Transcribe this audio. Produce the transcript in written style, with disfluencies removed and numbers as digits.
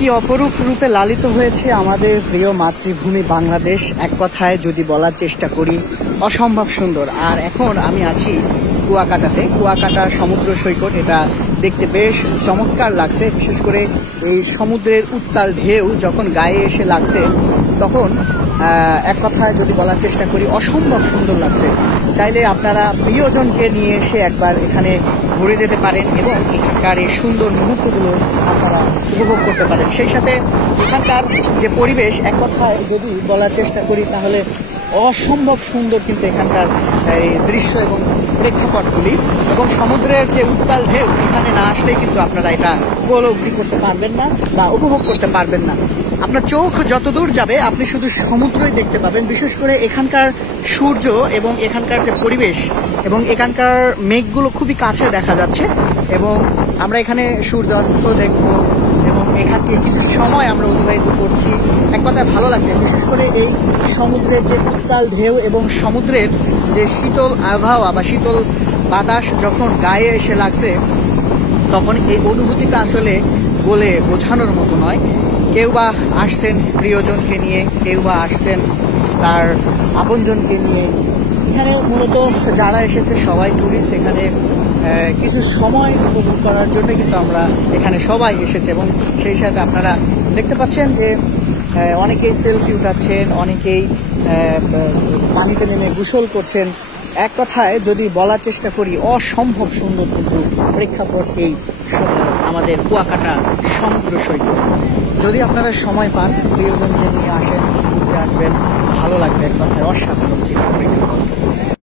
কি অপরূপ রূপে লালিত হয়েছে আমাদের প্রিয় মাতৃভূমি বাংলাদেশ। এক কথায় যদি বলার চেষ্টা করি, অসম্ভব সুন্দর। আর এখন আমি আছি কুয়াকাটাতে। কুয়াকাটা সমুদ্র সৈকত, এটা দেখতে বেশ চমৎকার লাগছে। বিশেষ করে এই সমুদ্রের উত্তাল ঢেউ যখন গায়ে এসে লাগছে, তখন এক কথায় যদি বলার চেষ্টা করি, অসম্ভব সুন্দর লাগছে। চাইলে আপনারা প্রিয়জনকে নিয়ে এসে একবার এখানে ঘুরে যেতে পারেন এবং এখানকার এই সুন্দর মুহূর্তগুলো আপনারা উপভোগ করতে পারেন। সেই সাথে এখানকার যে পরিবেশ, এক কথায় যদি বলার চেষ্টা করি তাহলে অসম্ভব সুন্দর। কিন্তু এখানকার এই দৃশ্য এবং প্রেক্ষাপটগুলি এবং সমুদ্রের যে উত্তাল ঢেউ, এখানে না আসলে কিন্তু আপনারা এটা উপলব্ধি করতে পারবেন না বা উপভোগ করতে পারবেন না। আপনার চোখ যতদূর যাবে আপনি শুধু সমুদ্রই দেখতে পাবেন। বিশেষ করে এখানকার সূর্য এবং এখানকার যে পরিবেশ এবং এখানকার মেঘগুলো খুবই কাছে দেখা যাচ্ছে এবং আমরা এখানে সূর্যাস্ত দেখব এবং এখানকে কিছু সময় আমরা অতিবাহিত করছি। এক কথায় ভালো লাগছে। বিশেষ করে এই সমুদ্রের যে উত্তাল ঢেউ এবং সমুদ্রের যে শীতল আবহাওয়া বা শীতল বাতাস যখন গায়ে এসে লাগছে, তখন এই অনুভূতিটা আসলে বলে বোঝানোর মতো নয়। কেউ বা আসছেন প্রিয়জনকে নিয়ে, কেউ বা আসছেন তার আপনজনকে নিয়ে। এখানে মূলত যারা এসেছে সবাই ট্যুরিস্ট। এখানে কিছু সময় উপভোগ করার জন্য কিন্তু আমরা এখানে সবাই এসেছে এবং সেই সাথে আপনারা দেখতে পাচ্ছেন যে অনেকেই সেলফি উঠাচ্ছেন, অনেকেই পানিতে নেমে গোসল করছেন। এক কথায় যদি বলার চেষ্টা করি, অসম্ভব সুন্দর কিন্তু প্রেক্ষাপট এই আমাদের কুয়াকাটা সমুদ্র সৈকত। যদি আপনারা সময় পান, প্রিয়জনকে নিয়ে আসেন, ঘুরতে আসবেন, ভালো লাগবে। এক কথায় অসাধারণ চিত্র প্রেক্ষাপট।